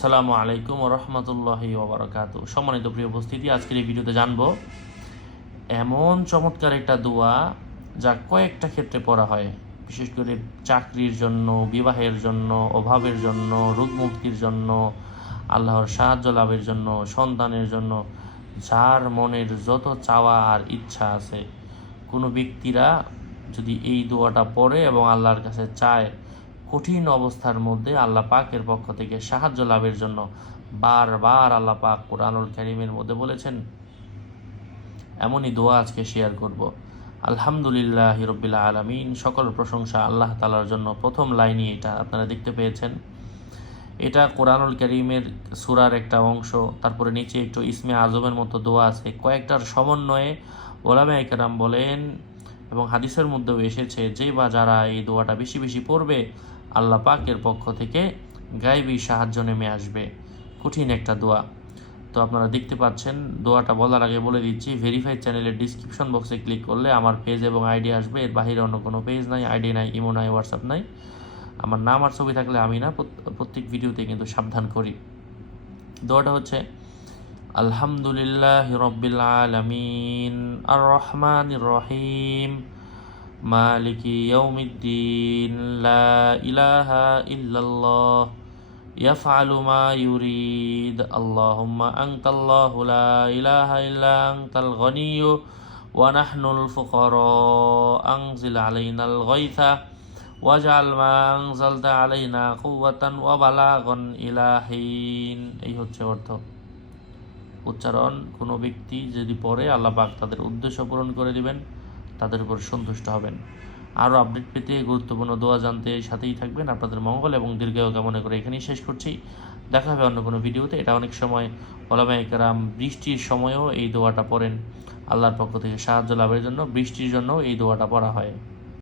সালামু আলাইকুম রহমতুল্লাহি ওবরাকাতু সম্মানিত প্রিয় উপস্থিতি, আজকের এই ভিডিওতে জানব, এমন চমৎকার একটা দোয়া যা কয়েকটা ক্ষেত্রে পড়া হয়। বিশেষ করে চাকরির জন্য, বিবাহের জন্য, অভাবের জন্য রোগ মুক্তির জন্য, আল্লাহর সাহায্য লাভের জন্য, সন্তানের জন্য, যার মনের যত চাওয়া আর ইচ্ছা আছে। কোনো ব্যক্তিরা যদি এই দোয়াটা পড়ে এবং আল্লাহর কাছে চায় কঠিন অবস্থার মধ্যে আল্লাহ পাকের পক্ষ থেকে সাহায্য লাভের জন্য বারবার আল্লাহ পাক কোরআনুল কারিমের মধ্যে বলেছেন, এমনই দোয়া আজকে শেয়ার করব। আলহামদুলিল্লাহ রবিল্লা আলমিন, সকল প্রশংসা আল্লাহ তালার জন্য প্রথম লাইনই এটা, আপনারা দেখতে পেয়েছেন। এটা কোরআনুল করিমের সুরার একটা অংশ, তারপরে নিচে একটু ইসমে আজমের মতো দোয়া আছে। কয়েকটার সমন্বয়ে ওলামে একরাম বলেন এবং হাদিসের মধ্যেও এসেছে যে বা যারা এই দোয়াটা বেশি বেশি পড়বে, আল্লাহ পাকের পক্ষ থেকে গাইবী সাহায্য নেমে আসবে। কঠিন একটা দোয়া। তো আপনারা দেখতে পাচ্ছেন, দোয়াটা বলার আগে বলে দিচ্ছি ভেরিফাইড চ্যানেলের ডিসক্রিপশন বক্সে ক্লিক করলে আমার পেজ এবং আইডি আসবে। এর বাহিরে অন্য কোনো পেজ নাই আইডি নাই ইমো নাই হোয়াটসঅ্যাপ নাই। আমার নাম আর ছবি থাকলে আমি না, প্রত- প্রত্যেক ভিডিওতে কিন্তু সাবধান করি। দোয়াটা হচ্ছে আলহামদুলিল্লাহ রব্বিল আলামিন আর রহমান রহিম মালিকি ইয়াউমিদ্দিন লা ইলাহা ইল্লাল্লাহ يفعل ما يريد اللهم أنت الله لا إله إلا أنت الغني ونحن الفقراء أنزل علينا الغيث واجعل ما أنزلت علينا قوة وبلاغا إلى حين এই হচ্ছে অর্থ উচ্চারণ, কোনো ব্যক্তি যদি পড়ে, আল্লাহ পাক তাদের উদ্দেশ্য পূরণ করে দিবেন, তাদের উপর সন্তুষ্ট হবেন। আরও আপডেট পেতে গুরুত্বপূর্ণ দোয়া জানতে সাথেই থাকবেন। আপনাদের মঙ্গল এবং দীর্ঘায়ু কামনা করে এখানেই শেষ করছি। দেখা হবে অন্য কোনো ভিডিওতে। এটা অনেক সময় ওলামাইকারাম বৃষ্টির সময়ও এই দোয়াটা পড়েন। আল্লাহর পক্ষ থেকে সাহায্য লাভের জন্য বৃষ্টির জন্য এই দোয়াটা পড়া হয়।